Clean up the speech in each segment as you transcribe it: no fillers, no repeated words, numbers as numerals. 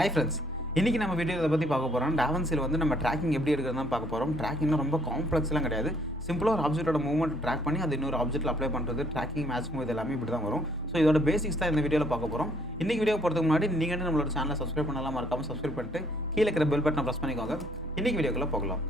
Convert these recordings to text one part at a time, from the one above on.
Hi friends, இன்றைக்கி நம்ம video இதை பற்றி பார்க்க போகிறோம். DaVinciயில் வந்து நம்ம ட்ராக்கிங் எப்படி எடுக்கிறதுனா பார்க்க போகிறோம். ட்ராக்கிங்னா ரொம்ப காம்ப்ளெக்ஸ்லாம் கிடையாது. சிம்பிளாக ஒரு ஆப்ஜெக்ட்டோட மூவ்மெண்ட் ட்ராக் பண்ணி அது இன்னொரு ஆப்ஜெக்ட்டில் அப்ளை பண்ணுறது, ட்ராக்கிங் மேட்ச் மூவ் இது எல்லாமே இப்படி தான் வரும். ஸோ இதோட பேசிக்ஸ் தான் இந்த வீடியோவில் பார்க்க போகிறோம். இன்றைக்கி வீடியோ போகிறதுக்கு முன்னாடி நீங்கள் நம்மளோட சேனலை சப்ஸ்கிரைப் பண்ணலாம், மறக்காமல் சப்ஸ்கிரைப் பண்ணிட்டு கீழே இருக்கிற பெல் பட்டனை ப்ரெஸ் பண்ணிக்கோங்க. இன்றைக்கி வீடியோக்குள்ளே போகலாம்.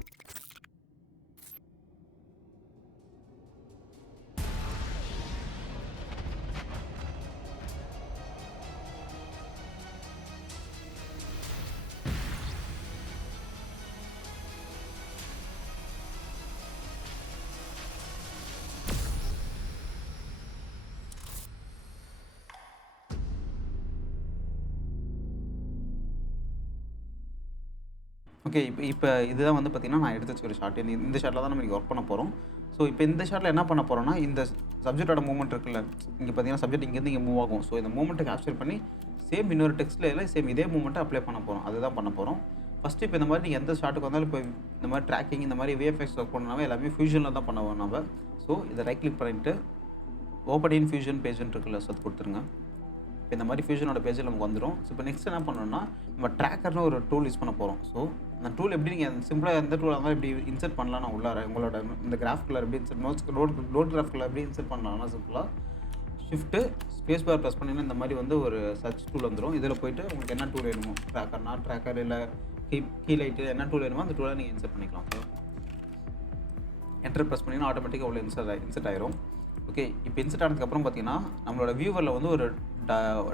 ஓகே, இப்போ இதுதான் வந்து பார்த்தீங்கன்னா நான் எடுத்து வச்சுக்கிற ஷார்ட். இந்த ஷார்ட்டில் தான் நம்ம இன்றைக்கி ஒர்க் பண்ண போகிறோம். ஸோ இப்போ இந்த ஷார்ட்டில் என்ன பண்ண போகிறோம்னா, இந்த சப்ஜெக்டோட மூவ்மெண்ட் இருக்குல்ல, இங்கே பார்த்தீங்கன்னா சப்ஜெக்ட் இங்கேருந்து இங்கே மூவ் ஆகும். ஸோ இந்த மூவ்மெண்ட்டை கேப்சர் பண்ணி சேம் இன்னொரு டெக்ஸ்ட்டில் சேம் இதே மூவ்மெண்ட்டை அப்ளை பண்ண போகிறோம். அதுதான் பண்ண போகிறோம். ஃபஸ்ட்டு இப்போ இந்த மாதிரி நீங்கள் எந்த ஷார்ட்டுக்கு வந்தாலும் இப்போ இந்த மாதிரி ட்ராக்கிங் இந்த மாதிரி VFX ஒர்க் பண்ணாவே எல்லாமே ஃபியூஷனில் தான் பண்ணுவோம் நம்ம. ஸோ இதை ரைட் கிளிக் பண்ணிவிட்டு ஓப்பன் இன் ஃபியூஷன் பேஜ்னு இருக்குல்ல, ஸோ அது கொடுத்துருங்க. இப்போ இந்த மாதிரி ஃபியூஷனோட பேஜில் நமக்கு வந்துடும். ஸோ இப்போ நெக்ஸ்ட் என்ன பண்ணணும்னா, நம்ம ட்ராக்கர்னு ஒரு டூல் யூஸ் பண்ண போகிறோம். ஸோ அந்த டூல் எப்படி நீங்கள் சிம்பிளாக எந்த டூலாக இருந்தாலும் எப்படி இன்சர்ட் பண்ணலாம், நான் உள்ளார உங்களோட இந்த கிராஃப்குள்ளே எப்படி இன்சர்ட் லோட் கிராஃப்குள்ளே எப்படி இன்சர்ட் பண்ணலாம்னா, சிம்பிளாக ஷிஃப்ட்டு ஸ்பேஸ் பார் ப்ரெஸ் பண்ணிங்கன்னா இந்த மாதிரி வந்து ஒரு சர்ச் டூல் வந்துடும். இதில் போய்ட்டு உங்களுக்கு என்ன டூல் வேணுமோ, ட்ராக்கர் இல்லை கீ லைட்டு என்ன டூல் வேணுமோ அந்த டூலை நீங்கள் இன்சர்ட் பண்ணிக்கலாம். ஓகே, என்டர் ப்ரெஸ் பண்ணிங்கன்னா ஆட்டோமேட்டிக்காக உள்ள இன்சர்ட் ஆயிரும். ஓகே, இப்போ இன்சர்ட் ஆனதுக்கப்புறம் பார்த்தீங்கன்னா நம்மளோட வியூவரில் வந்து ஒரு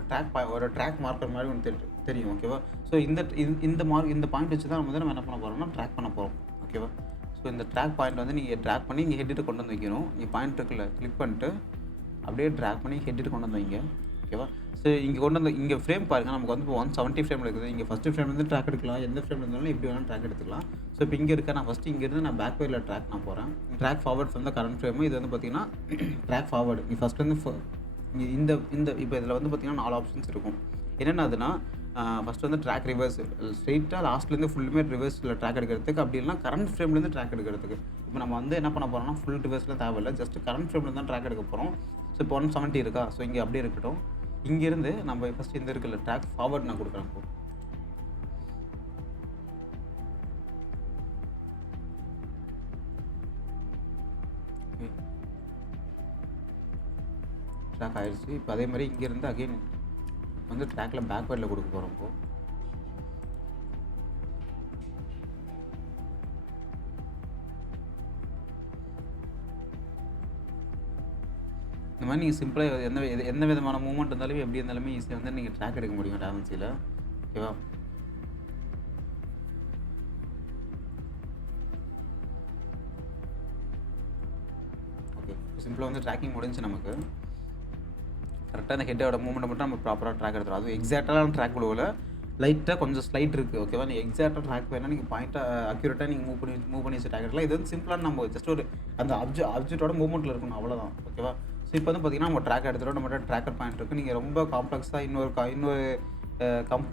ட்ராக் மார்க்கர் மாதிரி ஒன்று தெரியும். ஓகேவா? ஸோ இந்த பாயிண்ட் வச்சு தான் நம்ம என்ன பண்ண போகிறோம்னா ட்ராக் பண்ண போகிறோம். ஓகேவா? ஸோ இந்த ட்ராக் பாயிண்ட் வந்து நீங்கள் ட்ராக் பண்ணி இங்கே ஹெட்டிட்டு கொண்டு வந்து வைக்கணும். இங்கே பாயிண்ட் இருக்குல்ல, கிளிக் பண்ணிட்டு அப்படியே ட்ராக் பண்ணி ஹெட்டிட்டு கொண்டு வந்து வைங்க. ஓகேவா? ஸோ இங்கே கொண்டு வந்து இங்கே ஃப்ரேம் பாருங்கள், நமக்கு வந்து 170 ஃப்ரேம் இருக்குது. இங்கே ஃபஸ்ட்டு ஃப்ரேம்லேருந்து ட்ராக் எடுக்கலாம், எந்த ஃப்ரேம் இருந்தாலும் எப்படி வேணாலும் ட்ராக் எடுத்துக்கலாம். ஸோ இப்போ இங்கே இருக்க நான் ஃபஸ்ட்டு இங்கேருந்து நான் பேக் வேரில் ட்ராக் நான் போகிறேன். Track forward from the current frame. இது வந்து பார்த்தீங்கன்னா ட்ராக் ஃபார்வர்டு. இங்கே ஃபஸ்ட்லேருந்து இந்த இப்போ இதில் வந்து பார்த்தீங்கன்னா 4 ஆப்ஷன்ஸ் இருக்கும். என்னென்னதுன்னா, ஃபஸ்ட்டு வந்து ட்ராக் ரிவர்ஸ், ஸ்ட்ரெயிட்டாக லாஸ்ட்லேருந்து ஃபுல்லுமே ரிவர்ஸில் ட்ராக் எடுக்கிறதுக்கு, அப்படி இல்லைனா கரண்ட் ஃப்ரேம்லேருந்து ட்ராக் எடுக்கிறதுக்கு. இப்போ நம்ம வந்து என்ன பண்ண போகிறோம்னா, ஃபுல் ரிவர்ஸில் தேவையில்லை, ஜஸ்ட் கரண்ட் ஃப்ரேமில் தான் ட்ராக் எடுக்க போகிறோம். ஸோ இப்போ 170 இருக்கா, ஸோ இங்கே அப்படியே இருக்கட்டும். இங்கேருந்து நம்ம ஃபஸ்ட்டு இந்த இருக்குல்ல ட்ராக் ஃபார்வர்ட் நான் கொடுக்குறேன். இப்போ ட்ராக் ஆயிடுச்சு. இப்போ அதே மாதிரி இங்கேருந்து அகெயின் வந்து ட்ராக்கில் பேக்வேர்டில் கொடுக்க போகிறோம். இப்போ இந்த மாதிரி நீங்கள் சிம்பிளாக எந்த விதமான மூவ்மெண்ட் இருந்தாலும் எப்படி இருந்தாலுமே ஈஸியாக வந்து நீங்கள் ட்ராக் எடுக்க முடியும் DaVinciயில். ஓகேவா? ஓகே, சிம்பிளாக வந்து ட்ராக்கிங் முடிஞ்சு நமக்கு கரெக்டாக அந்த ஹெட்டோட மூவ்மெண்ட்டை மட்டும் நம்ம ப்ராப்பராக ட்ராக் எடுத்துரும். அதுவும் எக்ஸாக்டான ட்ராக் விடுவில் லைட்டாக கொஞ்சம் ஸ்லைட் இருக்குது. ஓகேவா? நீங்கள் எக்ஸாக்டாக ட்ராக் வேணால் நீங்கள் பாயிண்ட்டாக அக்யூரேட்டாக நீங்கள் மூவ் பண்ணி ட்ராக் எடுக்கலாம். இது வந்து சிம்பிளாக நம்ம ஜஸ்ட் ஒரு அந்த ஆப்ஜெக்டோட மூவ்மெண்ட்டில் இருக்கணும், அவ்வளோதான். ஓகேவா? ஸோ இப்போ வந்து பார்த்தீங்கன்னா நம்ம ட்ராக் எடுத்துகிட்டோம், நம்மகிட்ட ட்ராக்கர் பாயிண்ட் இருக்குது. நீங்கள் ரொம்ப காம்ப்ளெக்ஸாக இன்னொரு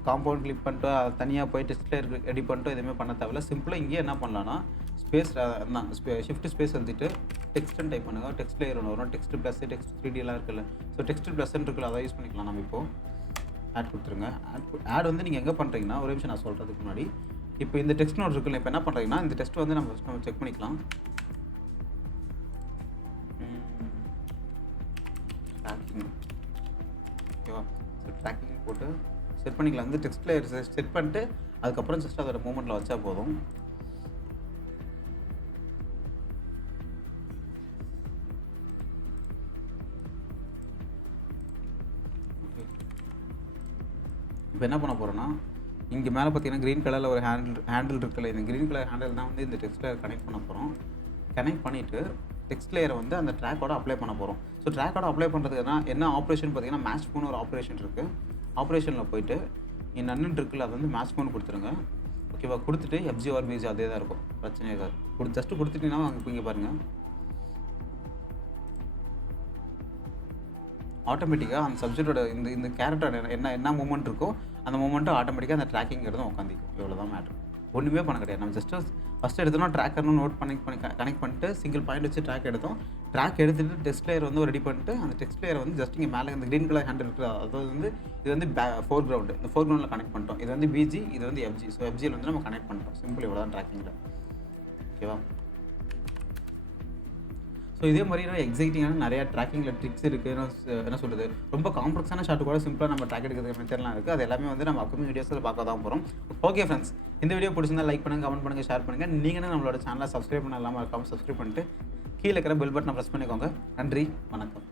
காம்பவுண்ட் கிளிக் பண்ணிட்டு அதை தனியாக போய் டெஸ்ட்டில் ரெடி பண்ணிட்டு எதுவுமே பண்ண தேவையில்ல. சிம்பிளாக இங்கேயே என்ன பண்ணலான்னா, ஷிஃப்ட் ஸ்பேஸ் எழுதிட்டு டெக்ஸ்ட்னு டைப் பண்ணுங்கள். டெக்ஸ்ட் லேயர் ஒன்று வரும், டெக்ஸ்ட் ப்ளஸ், டெக்ஸ்ட் 3D எல்லாம் இருக்குல்ல. ஸோ டெக்ஸ்ட் ப்ளஸ்ன்னு இருக்குல்ல, அதை யூஸ் பண்ணிக்கலாம். நம்ம இப்போது ஆட் கொடுத்துருங்க. ஆட் வந்து நீங்கள் எங்கே பண்ணுறீங்கன்னா, ஒரு நிமிஷம் நான் சொல்கிறதுக்கு முன்னாடி, இப்போ இந்த டெக்ஸ்ட் நோட் இருக்குல்ல, இப்போ என்ன பண்ணுறீங்கன்னா இந்த டெக்ஸ்ட் வந்து நம்ம செக் பண்ணிக்கலாம். ட்ராக்கிங். ஓகேவா? ஸோ ட்ராக்கிங் போட்டு செட் பண்ணிக்கலாம். வந்து டெக்ஸ்ட் லேயர் செட் பண்ணிட்டு அதுக்கப்புறம் ஜஸ்ட் அதோட மூமெண்ட்டில் வச்சா போதும். இப்போ என்ன பண்ண போகிறோன்னா, இங்கே மேலே பார்த்தீங்கன்னா க்ரீன் கலரில் ஒரு ஹேண்டில் இருக்குல்ல, இந்த க்ரீன் கலர் ஹேண்டில் தான் வந்து இந்த டெக்ஸ்ட் லேயர் கனெக்ட் பண்ண போகிறோம். கனெக்ட் பண்ணிவிட்டு டெக்ஸ்ட் லேயரை வந்து அந்த ட்ராக்கோட அப்ளை பண்ண போகிறோம். ஸோ ட்ராக்கோட அப்ளை பண்ணுறதுக்குனா என்ன ஆப்ரேஷன் பார்த்தீங்கன்னா, மேட்ச் ஃபோன் ஒரு ஆப்ரேஷன் இருக்குது. ஆப்ரேஷனில் போய்ட்டு இங்கே நன்னு இருக்குல்ல, அது வந்து மேட்ச் ஃபோன் கொடுத்துருங்க. ஓகேவா? கொடுத்துட்டு FG or VG அதே தான் இருக்கும், பிரச்சனை இருக்காது. ஜஸ்ட்டு கொடுத்துட்டிங்கன்னா அங்கே இங்கே பாருங்கள், ஆட்டோமேட்டிக்காக அந்த சப்ஜெக்டோட இந்த கேரக்டர் என்ன மூமெண்ட் இருக்கோ அந்த மூமெண்ட்டு ஆட்டோமேட்டிக்காக அந்த ட்ராக்கிங் எடுத்து உட்காந்துக்கும். இவ்வளோ தான் மேட்ரு. ஒன்றுமே பண்ண கிடையாது. நம்ம ஃபஸ்ட்டு எடுத்தோம்னா ட்ராக்கர்னு நோட் கனெக்ட் பண்ணிட்டு சிங்கிள் பாயிண்ட் வச்சு ட்ராக் எடுத்தோம். ட்ராக் எடுத்துட்டு டெக்ஸ்ட் லேயர் வந்து ரெடி பண்ணிட்டு அந்த டெக்ஸ்ட் லேயர் வந்து ஜஸ்ட் இங்கே மேலே இந்த க்ரீன் கலர் ஹேண்டில் இருக்குது, அதாவது வந்து இது வந்து ஃபோர் கிரவுண்டு, இந்த ஃபோர் கிரவுண்டில் கனெக்ட் பண்ணிட்டோம். இது வந்து பிஜி, இது வந்து எஃப்ஜி. ஸோ எஃப்ஜியில் வந்து நம்ம கனெக்ட் பண்ணிட்டோம். சிம்பிள் இவ்வளோ தான் ட்ராக்கிங்கில். ஓகேவா? ஸோ இதே மாதிரி எக்ஸைட்டிங்கான நிறையா ட்ராக்கிங்கில் ட்ரிக்ஸ் இருக்குது. என்ன சொல்கிறது, ரொம்ப காம்ப்ளெக்ஸான ஷாட்டு கூட சிம்பிளாக நம்ம ட்ராக் எடுக்கிறது மெத்தட்லாம் இருக்குது. அது எல்லாமே வந்து நம்ம அப்கமிங் வீடியோஸில் பார்க்க தான் போகிறோம். ஓகே ஃப்ரெண்ட்ஸ், இந்த வீடியோ பிடிச்சிருந்தா லைக் பண்ணுங்கள், கமெண்ட் பண்ணுங்கள், ஷேர் பண்ணுங்கள். நீங்களும் நம்மளோட சேனலை சப்ஸ்கிரைப் பண்ண இல்லாமல் இருக்காமல் சப்ஸ்கிரைப் பண்ணிட்டு கீழே இருக்கிற பெல் பட்டனை ப்ரெஸ் பண்ணிக்கோங்க. நன்றி, வணக்கம்.